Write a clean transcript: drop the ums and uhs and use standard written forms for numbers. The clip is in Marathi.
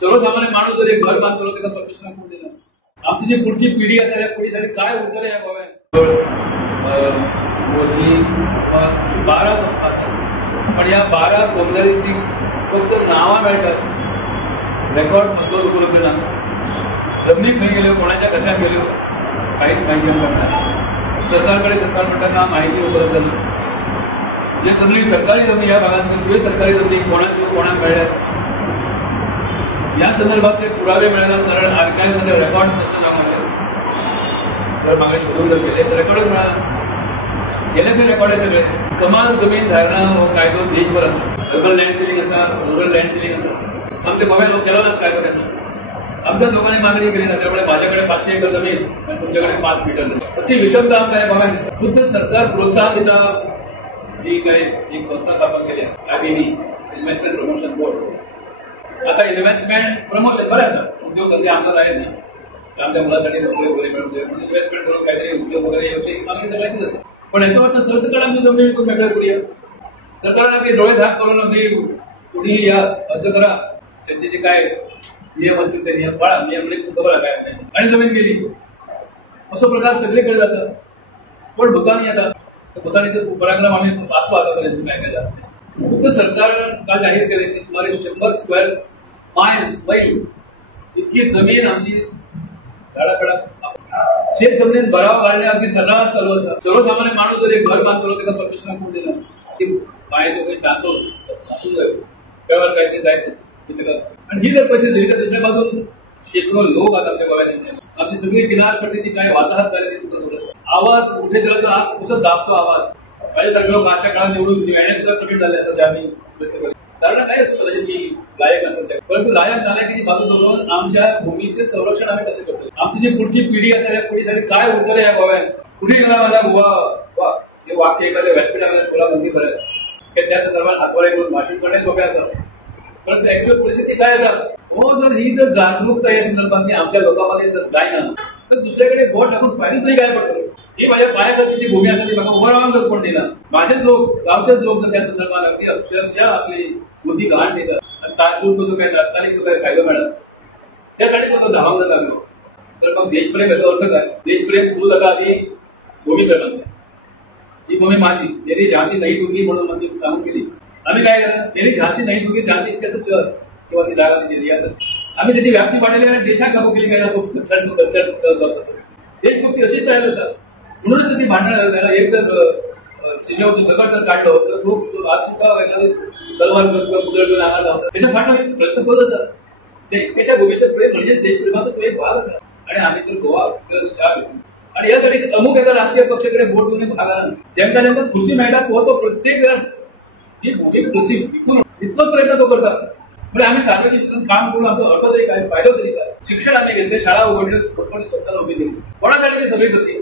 सर्वसामान्य माणूस जर एक घर बांधतो त्याला परमिशन कोण देणार? आमची जी पुढची पिढी असेल या पिढीसाठी काय उत्तर या गोव्यात मोदी 12 असेल पण या 12 गोंधळीची फक्त नावा मिळतात, रेकॉर्ड मसलो उपलब्ध ना. जमिनी खंय गेल्यो, कोणाच्या कशात गेल्यो काहीच माहिती पडणार. सरकारकडे सरकार म्हणताना माहिती उपलब्ध नाही. जे जमिनी सरकारी जमिनी या भागात सरकारी जमिनी कोणाक मिळाल्या या संदर्भातले पुरावे मिळाला, कारण आर्काईव्हमध्ये रेकॉर्ड्स नसताना जर मागे शोधून जर गेले तर रेकॉर्डच मिळाला. गेले ते रेकॉर्ड आहे सगळे. कमाल जमीन धारणा हो कायदो देशभर असा, अर्बन लँड सिलिंग असा, रुरल लँड सिलिंग असा. आमच्या गोव्या लोक केलाच काय त्यांना. आमच्या लोकांनी मागणी केली ना, त्यामुळे माझ्याकडे 500 एकर जमीन आणि तुमच्याकडे 5 मीटर अशी विषमता आमच्या गोव्यात दिसते. खुद्द सरकार प्रोत्साहन देता जी काही एक संस्था स्थापन केली आयबीबी, इन्व्हेस्टमेंट प्रमोशन बोर्ड. आता इन्व्हेस्टमेंट प्रमोशन बरं असं उद्योगधंदे आमदार आहेत ना, आमच्या मुलासाठी नोकरी वगैरे मिळून इन्व्हेस्टमेंट करून काहीतरी उद्योग वगैरे याविषयी मागणी तर माहितीच असते. पण याच्यावरचं सरसकट आमची जमीन विकून वेगळ्या करूया. सरकारला काही डोळे झाक करून अगदी कुणीही या अर्ज करा, त्यांचे जे काय नियम असतील ते नियम पाळा, नियम बघा काय आणि जमीन गेली असं प्रकार सगळीकडे जातात. पण भूतानी येतात, भूतानीचं पराक्रम आम्ही वाचतो आतापर्यंत काय काय जात. फक्त सरकार काल जाहीर केले की सुमारे 100 स्क्वेअर माइल्स मैल इतकी जमीन आमची झाडाकडा शेत जमिनीत भरावा घालणे अगदी सर्वसामान्य माणूस जर एक घर बांधतो त्याला परमिशन कोण देणार? बाहेर काही टाचून जाईल त्यावर काहीतरी जायचं. आणि ही जर पैसे दिली तर दुसऱ्या बाजून शेकडो लोक आता आपल्या गोव्यात आमची सगळी किनारपट्टीची काय वाताहत झाली. आवाज कुठे दिला तर आज कसं दाबतो आवाज. माझ्यासारखे लोक आजच्या काळात निवडून येण्यास सुद्धा कमी झाले असं ते आम्ही प्रयत्न करतो. कारण काय असतं म्हणजे की लायक असेल त्या, परंतु लायक नालायकीची बाजू धरून आमच्या भूमीचे संरक्षण आम्ही कसं करतो? आमची जी पुढची पिढी असेल या पिढीसाठी काय उत्तर या गोव्यात? कुठे गेला माझा बुवा हे वाक्य एखाद्या व्यासपीठामध्ये तुला बंदी करायचं की त्या संदर्भात हातवारे करून भाषण करणे सोपे असतात. परंतु ऍक्च्युअल परिस्थिती काय असतात? हो, जर ही जर जागरूकता या संदर्भात आमच्या लोकांमध्ये जर जाईना तर दुसऱ्याकडे बोट टाकून फायदा तरी काय पडतो? ही माझ्या पायाखालची भूमी असेल मला उभं राहून जर कोण देणार, माझेच लोक गावचेच लोक जर त्या संदर्भात अगदी अक्षरशः आपली बुद्धी गहाण देतात आणि तात्पुरतो काय तात्कालिक तो काही फायदा मिळत त्यासाठी मग धावांना लागलो. तर मग देशप्रेम याचा अर्थ काय? देशप्रेम सुरू झाला आधी भूमीप्रेमात. ही भूमी माझी, यदि झाशी नाही होती म्हणून म्हणजे सांगून केली. आम्ही काय केलं? यदि झाशी नाही होती, झाशी इतक्याच शहर किंवा ती जागा दिली आम्ही त्याची व्याप्ती वाढवली आणि देशात काबू केली. काय देशभक्ती अशीच तयार होतात. म्हणूनच ती भांडण त्याला एक जर सीमेवरचं दगड जर काढलं तर लोक आज सुद्धा तलवार मुदळ आम्हाला लावतात. त्याच्या फाटं प्रश्न होत असतात. ते त्याच्या भूमीचं प्रेम म्हणजे देशप्रेमाचा तो एक भाग असा. आणि आम्ही तर गोवा आणि यासाठी अमुक एका राजकीय पक्षाकडे बोट घेऊन भागाला जेमका जेमका खुर्ची मिळतात तो प्रत्येक जण ही भूमी खुर्ची विकून इतकंच प्रयत्न तो करतात. म्हणजे आम्ही सार्वजनिक काम करून आमचा अर्थ तरी काय, फायदा तरी काय? शिक्षण आम्ही घेतले, शाळा उघडले, स्वतःला उभी दिली. कोणासाठी ते सगळे करते?